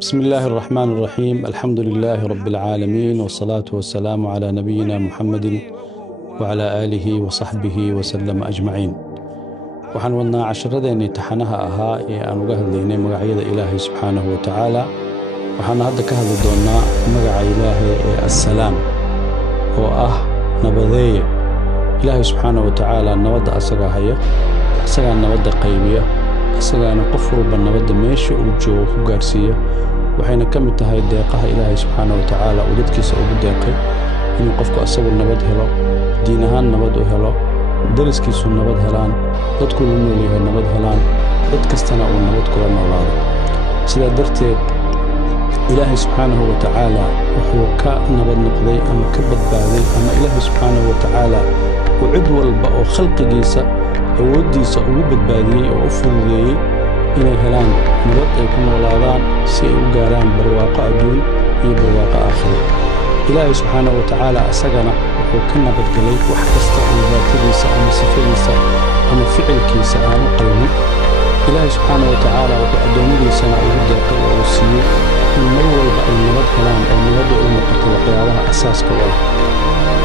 بسم الله الرحمن الرحيم. الحمد لله رب العالمين، والصلاة والسلام على نبينا محمد وعلى آله وصحبه وسلم أجمعين. waxaan wadnaa casharadeenii taxanaha ahaa ee aan uga hadlaynay magacyada Ilaahay subxaanahu wa ta'ala. waxaan hadda ka hadli doonaa magaca Ilaahay ee Assalaam oo ah nabadeeye. Ilaahay subxaanahu wa ta'ala nabadda asaga haya, asaga nabadda qaybiya, asagaana qof walba nabadda meesha uu joogo ku gaarsiiya. waxayna ka mid tahay deeqaha Ilaahay subxaanahu wa ta'ala uu dadkiisa ugu deeqay inuu qofku asagu nabad helo, diin ahaan nabad u helo, dariskiisu nabad helaan, dadku la nool yahay nabad helaan, dad kastana uu nabad kula noolaado. sidaa darteed Ilaahay subxaanahu wa ta'ala wuxuu ka nabad noqday ama ka badbaaday, ama Ilaahay subxaanahu wa ta'ala uu cid walba oo khalqigiisa awoodiisa ugu badbaadiyey oo u fududeeyey inay helaan nabad ay ku noolaadaan si ay u gaaraan barwaaqo adduun iyo barwaaqo aakhiro. Ilaahay subxaanahu wa ta'ala asagana wuxuu ka nabadgelay wax kasta oo daatadiisa ama sifadiisa ama ficilkiisa aan u qalmin. Ilaahay subxaanahu wa ta'ala wuxuu addoommadiisana ugu deeqay oo uu siiyey in mar walba ay nabad helaan oo nabadda u noqoto waxyaabaha asaaska u ah.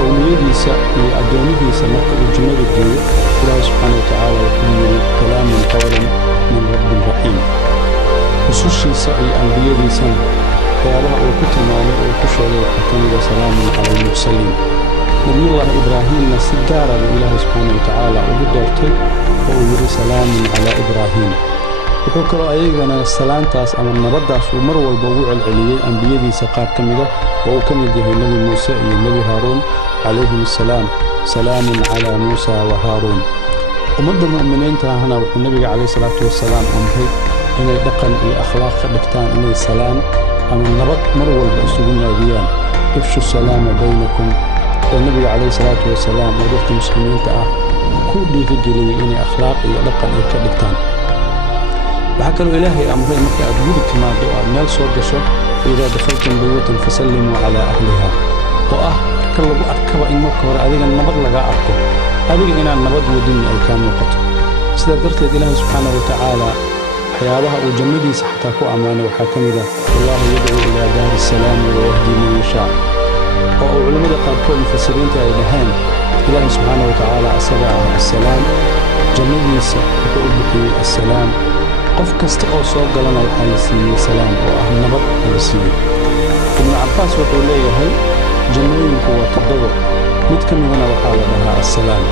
awliyadiisa iyo addoommadiisa marka uu jannada geeyo, Ilaahay subxaanahu wa ta'ala wuxuu yidhi kalaamun qawlan min rabbin raxiim. rusushiisa iyo ambiyadiisana waxyaabaha uu ku tilmaamay oo ku sheegay waxaa ka mid ah salaamun cala almursaliin. nabiyullaahi ibraahiimna si gaara buu Ilaahay subxaanahu wa ta'ala ugu doortay oo uu yidhi salaamun calaa ibraahiim. wuxuu kaloo ayagana salaantaas ama nabaddaas uu mar walba ugu celceliyey ambiyadiisa qaar ka mid ah oo uu ka mid yahay nebi muuse iyo nebi haaruun calayhim assalaam. salaamun calaa muusa wa haaruun. ummadda mu'miniinta ahna wuxuu nebiga calayhi salaatu wassalaam amray inay dhaqan iyo akhlaaq ka dhigtaan inay salaan ama nabad mar walba isugu naadiyaan. ifshu salaama baynakum. oo nebiga calayhi salaatu wassalaam oo dadka muslimiinta ah ku dhiirigeliyey inay akhlaaq iyo dhaqan ay ka dhigtaan. waxaa kaloo Ilaahay amray marka aad guri timaado oo aad meel soo gasho, idaa dakhaltum buyuutan fasallimuu calaa ahliha, oo ah marka lagu arkaba in marka hore adiga nabad lagaa arko, adiga inaan nabad wadin ay kaa muuqato. sidaa darteed Ilaahay subxaanahu wa ta'ala waxyaabaha uu jannadiisa xataa ku ammaanay waxaa ka mid ah wallaahu yadcuu ilaa daari salaami wa yahdii man yashaa. oo uu culimmada qaarkood mufasiriinta ay dhaheen Ilaahay subxaanahu wa ta'ala asaga ah assalaam, jannadiisa wuxuu u bixiyey assalaam. qof kasta oo soo galana waxaa la siiyey salaam oo ah nabad la siiyey. ibnu cabbaas wuxuu leeyahay jannooyinku waa 7, mid ka midana waxaa la dhahaa assalaam.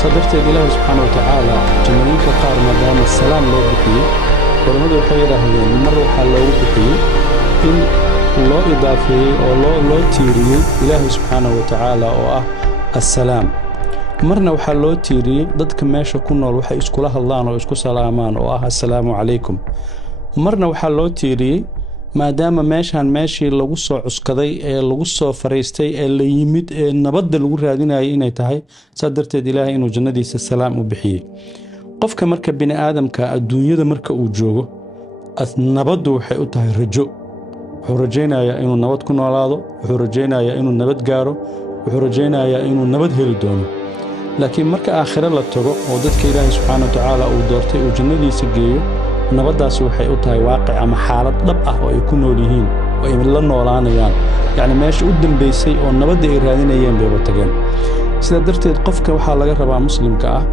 saa darteed Ilaahay subxaanahu wa ta'ala jannooyinka qaar maadaama salaam loo bixiyey, culimmadu waxay yidhaahdeen mar waxaa loogu bixiyey in loo idaafeeyey oo loo tiiriyey Ilaahay subxaanahu wa ta'ala oo ah assalaam. marna waxaa loo tiiriyey dadka meesha ku nool waxay iskula hadlaan oo isku salaamaan oo ah assalaamu calaykum. marna waxaa loo tiiriyey maadaama meeshii lagu soo cuskaday ee lagu soo fariistay ee la yimid ee nabadda lagu raadinayay inay tahay, saa darteed Ilaahay inuu jannadiisa salaam u bixiyey. qofka marka bini aadamka adduunyada marka uu joogo, nabaddu waxay u tahay rajo. wuxuu rajaynayaa inuu nabad ku noolaado, wuxuu rajaynayaa inuu nabad gaaro, wuxuu rajaynayaa inuu nabad heli doono. laakiin marka aakhiro la tago oo dadka Ilaahay subxaanahu wa ta'ala uu doortay uu jannadiisa geeyo, nabaddaasi waxay u tahay waaqic ama xaalad dhab ah oo ay ku nool yihiin oo ay la noolaanayaan. yacni meesha u dambaysay oo nabadda ay raadinayeen bayba tageen. sidaa darteed qofka waxaa laga rabaa muslimka ah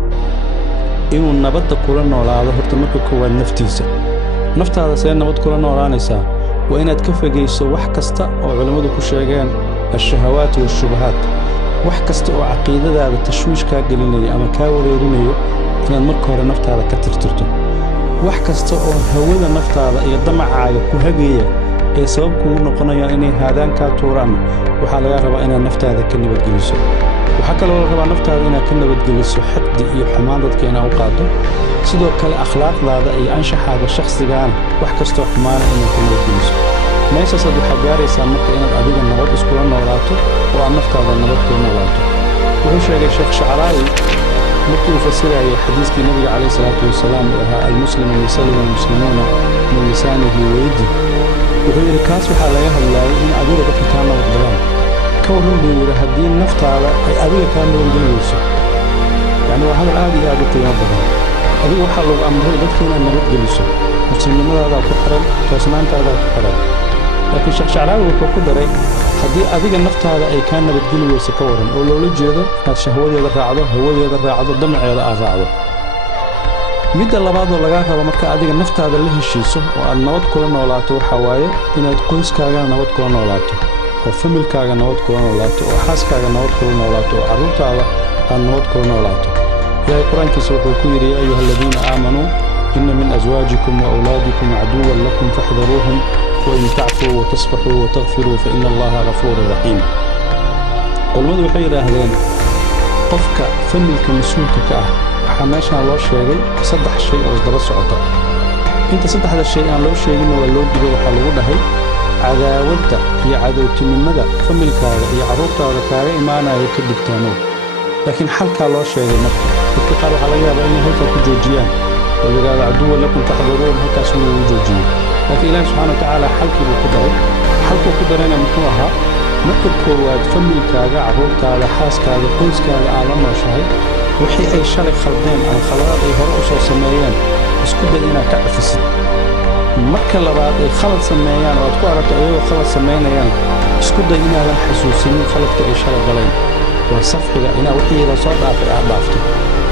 inuu nabadda kula noolaado. horta marka koowaad naftiisa, naftaada see nabad kula noolaanaysaa? waa inaad ka fogayso wax kasta oo culimmadu ku sheegeen ashahawaat waashubahaat. wax kasta oo caqiidadaada tashwiish kaa gelinaya ama kaa wareerinayo inaad marka hore naftaada ka tirtirto. wax kasta oo hawada naftaada iyo damacaaga ku hagaya ee sabab kugu noqonayaan inay haadaan kaa tuuraan, waxaa laga rabaa inaad naftaada ka nabadgeliso. waxaa kaloo la rabaa naftaada inaad ka nabadgeliso xaqdi iyo xumaan dadka inaad u qaado. sidoo kale akhlaaqdaada iyo anshaxaaga shakhsigaana wax kastoo xumaana inaad ka nabadgeliso. meeshaasaad waxaa gaaraysaa marka inaad adiga nabad iskula noolaato oo aad naftaada nabad kula noolaato. wuxuu sheegay sheekh Shacraawi markii uu fasirayay xadiiskii nabiga calayhi salaatu wassalaam ee ahaa almuslimu man salima almuslimuuna min lisaanihi wa yadihi. wuxuu yidhi kaas waxaa laga hadlaayay in adiga dadka kaa nabad galaan. ka warran buu yidhi haddii naftaada ay adiga kaa nabadgelinayso, yacni waa hadal aad iyo aad u qiimo badan. adigu waxaa lagu amray dadka inaad nabadgeliso. muslimnimadaada ku xiran toosnaantaada ku xiran laakiin sheekh Shacraawi wuxuu ku daray haddii adiga naftaada ay ka nabadgeli weyso ka waran oo loola jeedo inaad shahwadeeda raacdo hawadeeda raacdo damaceeda aad raacdo midda labaad oo laga rabo marka adiga naftaada la heshiiso oo aad nabad kula noolaato waxa waaye inaad qoyskaaga nabad kula noolaato oo familkaaga nabad kula noolaato oo xaaskaaga nabad kula noolaato oo carruurtaada aad nabad kula noolaato ilaahay quraankiisa wuxuu ku yidhi yaa ayuha aladiina aamanuu inna min azwaajikum wa awlaadikum caduwan lakum faxdaruuhum وإن تعفوا وتصفحوا وتغفروا فإن الله غفور رحيم علماء waxay yiraahdeen qofka familka mas'uulka ka ah waxa meesha loo sheegay saddex shay oo isdaba socota inta saddexda shay aan loo sheegin waa loo digo waxa lagu dhahay cadaawada iyo cadowtinimada familkaaga iyo carruurtaada kaaga imaanaya ka digtaano laakiin xalka loo sheegay marka dadka qaar waxa laga yaabaa inay halka ku joojiyaan oo yiraahdo caduwa lakum faxdaruuhum halkaas uu joojiyo laakiin ilaahay subxaanahu wa tacaala xalkii ku daray xalku ku darayna muxuu ahaa marka koowaad familkaaga carruurtaada xaaskaaga qoyskaaga aad la nooshahay wixii ay shalay khaldeen ama khaladaad ay hore u soo sameeyeen isku day inaad ka cafisid marka labaad ay khalad sameeyaan oo aad ku aragto ayagoo khalad samaynayaan isku day inaadan xasuusinin khaladka ay shalay galeen waa safxiga inaa wixii la soo dhaafay aad dhaafto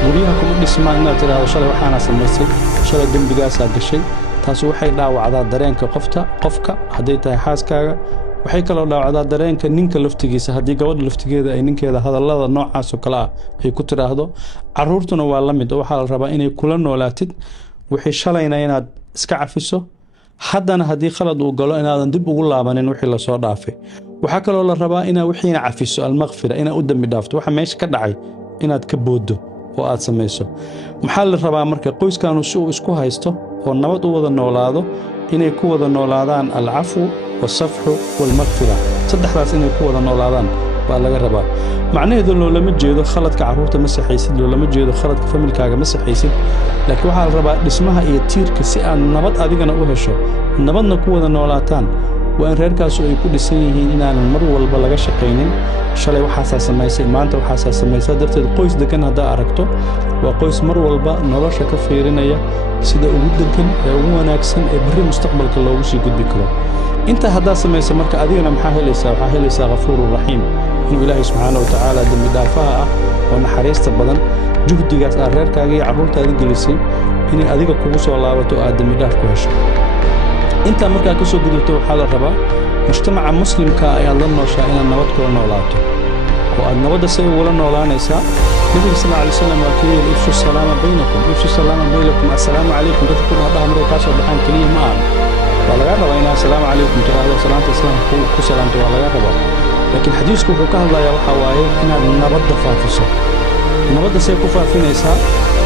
guryaha kuma dhismaan inaad tiraahdo shalay waxaana samaysay shalay dembigaasaa gashay taas waxay dhaawacdaa dareenka qofka haday tahay xaaskaaga waxay kala dhaawacdaa dareenka ninka laftigiisa hadii gabadha laftigeeda ay ninkeeda hadallada noocaas oo kala ah ay ku tiraahdo carruurtuna waa la mid waxa la rabaa inay kula noolaatid wixii shalayna inaad iska cafiso haddana hadii khalad uu galo inaadan dib ugu laabanin wixii la soo dhaafay waxa kale oo la rabaa inaad wixiina cafiso almaghfira inaad u dambi dhaafto waxa meesha ka dhacay inaad ka boodo oo aad samayso maxaa la rabaa marka qoyskaanu si uu isku haysto oo nabad u wada noolaado inay ku wada noolaadaan alcafu wasafxu walmaghfira saddexdaas inay ku wada noolaadaan baa laga rabaa macnaheedu loolama jeedo khaladka carruurta ma saxaysid loolama jeedo khaladka familkaaga ma saxaysid laakiin waxaa la rabaa dhismaha iyo tiirka si aad nabad adigana u hesho nabadna ku wada noolaataan waa in reerkaasu ay ku dhisan yihiin inaanan mar walba laga shaqaynin shalay waxaasaa samaysay maanta waxaasaa samaysay darteed qoys degan haddaa aragto waa qoys mar walba nolosha ka fiirinaya sida ugu degan ee ugu wanaagsan ee berri mustaqbalka loogu sii gudbi karo inta haddaa samaysa marka adigana maxaa helaysaa ghafuurur raxiim inuu ilaahay subxaanahu wa tacaala dembi dhaafaha ah oo naxariista badan juhdigaas aad reerkaaga iyo carruurtaada gelisay inay adiga kugu soo laabato aad dembi dhaaf ku hesho inta markaa ka soo gudubto waxaa la rabaa mujtamaca muslimka ayaad la nooshaa inaad nabad kula noolaato oo aad nabadda say ugula noolaanaysaa nabiga sal alay wasalam waa keliya ifshu salaama baynakum assalaamu calaykum dadka ku dhaha markay kaa soo baxaan keliya ma aha waa laga rabaa inaad assalaamu calaykum tiraahdo salaanta islaamka ku salaamto waa laga rabaa laakiin xadiisku wuxuu ka hadlayaa waxaa waaye inaad nabadda faafiso nabadda say ku faafinaysaa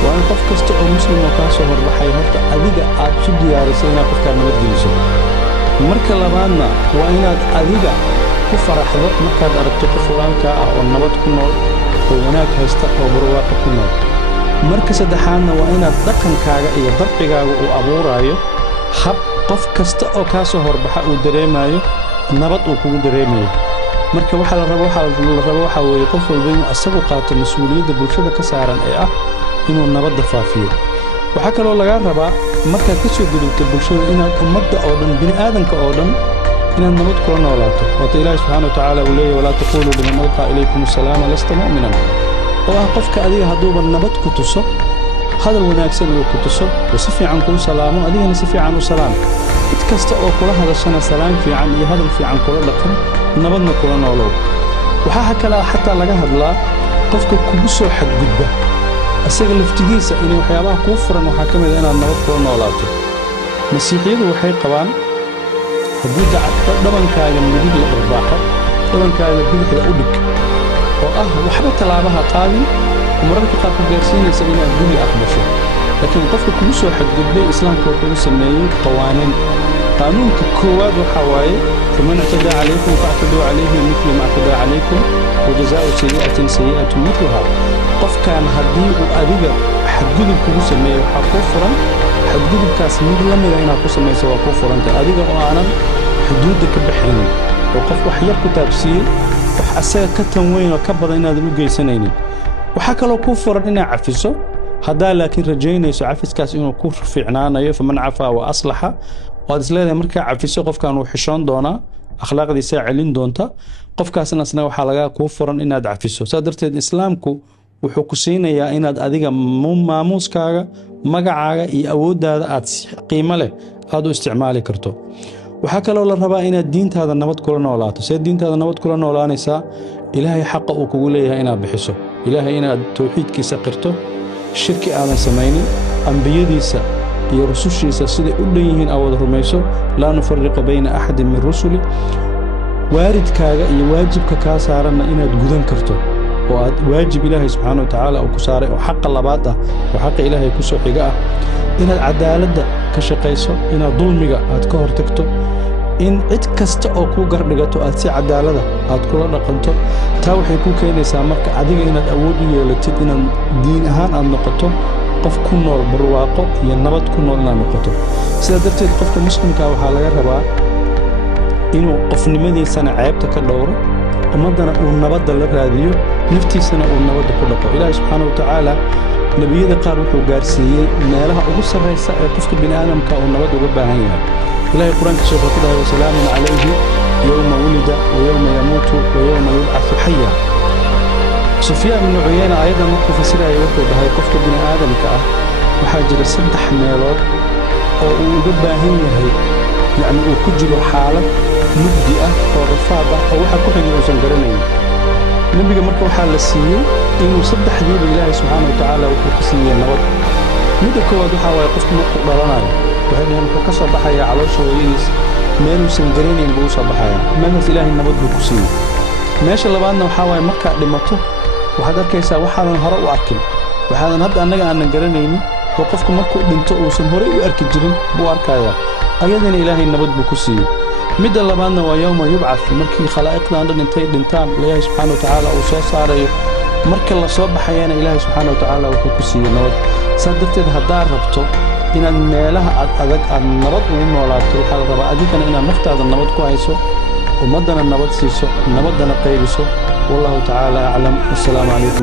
waa in qof kasta oo muslim oo kaa soo horbaxay horta adiga aad isu diyaarisay inaad qofkaad nabadgeliso marka labaadna waa inaad adiga ku faraxdo markaad aragto qof walaalkaa ah oo nabad ku nool oo wanaag haysta oo barwaaqo ku nool marka saddexaadna waa inaad dhaqankaaga iyo dabcigaaga uu abuuraayo hab qof kasta oo kaa soo horbaxa uu dareemayo nabad uu kugu dareemayo marka waxa la rabo waxa weeye qof walba inuu asagu qaato mas'uuliyadda bulshada ka saaran ee ah inuu nabadda faafiyo waxa kaloo laga rabaa markaad ka soo gudubto bulshada inaad ummadda oo dhan bini aadanka oo dhan inaad nabad kula noolaato waata ilaahi subxaana wa tacaala uu leeyahy walaa taquluu liman alqaa ilaykum assalaama lasta mu'minan oo ah qofka adiga hadduuba nabad ku tuso hadal wanaagsan uu ku tuso oo si fiican kuu salaamo adigana si fiican u salaam cid kasta oo kula hadashana salaam fiican iyo hadal fiican kula dhaqan nabadna kula noolow waxaa kale xataa laga hadlaa qofka kugu soo xadgudba asaga laftigiisa inay waxyaabaha kuu furan waxaa ka mid ah inaad nabad kula noolaato masiixiyadu waxay qabaan haddii dhabankaaga midig la dharbaaxo dhabankaaga bidixda u dhig oo ah waxba talaabaha qaadin mararka qaar ku gaarsiinaysa inaad guri aqbasho laakiin qofka kugu soo xadgudbay islaamka wuxuu sameeyey qawaaniin qaanuunka koowaad waxaa waaye faman ictadaa calaykum factaduu calayhi mithla ma ictadaa calaykum wajazaau sayi'atin sayi'atun mithlaha qofkan haddii uu adiga xadgudub kugu sameeyo waxaa kuu furan xadgudubkaas mid la mida inaad ku samayso waa kuu furantay adiga oo aanan xuduudda ka baxaynin oo qof wax yar ku taabsiiyey wax asaga ka tan weyn oo ka badan inaadan u geysanaynin waxaa kaloo kuu furan inaad cafiso هذا لكن رجينا عفس كاس إنه كور في عنانا فمن عفا وأصلح وهذا سلالة مركا عفسه قف كانوا حشون دونا أخلاق دي ساعلين دونتا قف كاسنا سنة وحلقة كوفرا إن أد عفسه سادرت إسلامكو وحكسين يا إن أد أديك ماموس كاغا مقعاغا يأود هذا قيمة له هذا استعمالي كرتو وحكى لو الربا إن الدين هذا النبض كلنا ولاته سيد الدين هذا النبض كلنا ولا نساء إلهي حق وكوليه إنا بحسه إلهي إنا التوحيد كي سقرته الشرك آمن سميني أنبياء ديسا يرسوش ديسا سيدي أوليهن أو رميسو لا نفرق بين أحد من رسلي وارد كاغا يواجب كاسارنا إنا تقدن كرتو واجب إلهي سبحانه وتعالى أو كساري وحق اللباطة وحق إلهي كسو حقاء إن العدالة كشقيسو إن ظلمك أتكهر تكتو إن عدكست أو كو قردقتو أتسي عدالة أتكولا نقنتو تاوحي كو كيني سامرك عديق إن الأولي يلتد إن دين أهان أن نقطو قف كنول برواقو ينبت كنول أن نقطو سيدرتي قفك مسلم كاوحا لغا ربا إنو قف نمدي سنة عيبتك اللورو ومدنا ونبت للراديو نفتي سنة ونبت كلقو إلهي سبحانه وتعالى نبيذ قارو قارسية مالها أقص الرئيس قفك بن آدم كأنبت وقباهيها إلهي القرآن كشف كده وسلام عليه يوم ولد ويوم يموت ويوم يبعث حيا سفيان بن عيينة أيضا نقف في سيرة يوحو بها قفك بن آدم كأه وحاجر سدح ميلاد وقباهيها يعني وكجل حالة مبدئة ورفاضة ووحا كحي وسنقرنين نبيك مركب حال السيئة إنه صدح ديب إلهي سبحانه وتعالى وكسية النبض مدى كواد وحا ويقفك مركب دارناي وحيني هنكو كسر بحايا على شوينيس مينو سنقرنين بوصا بحايا مانس إلهي النبض بكسية ماشي اللي بعدنا وحاوي مكة لمته وحدر كيسا وحانا هرأ وأركن وحانا نبدأ أنك أن نقرنيني وقفك مركب بنتو وسنهري وأركن جرين بواركايا أيضا إلهي النبض بكسية مدى اللي بعدنا ويوم يبعث مركي خلائقنا عندنا دنتان إلهي سبحانه وتعالى وصوص صاري مركي الله صوب حيانا إلهي سبحانه وتعالى وكسية النبض صدرت هدار ربطه إن الميلها أدق النبض ونولاتو وحال ربا أديك إن نفت هذا النبض كويسو ومدنا النبض سيسو النبض دنا قيبسو والله تعالى أعلم والسلام عليكم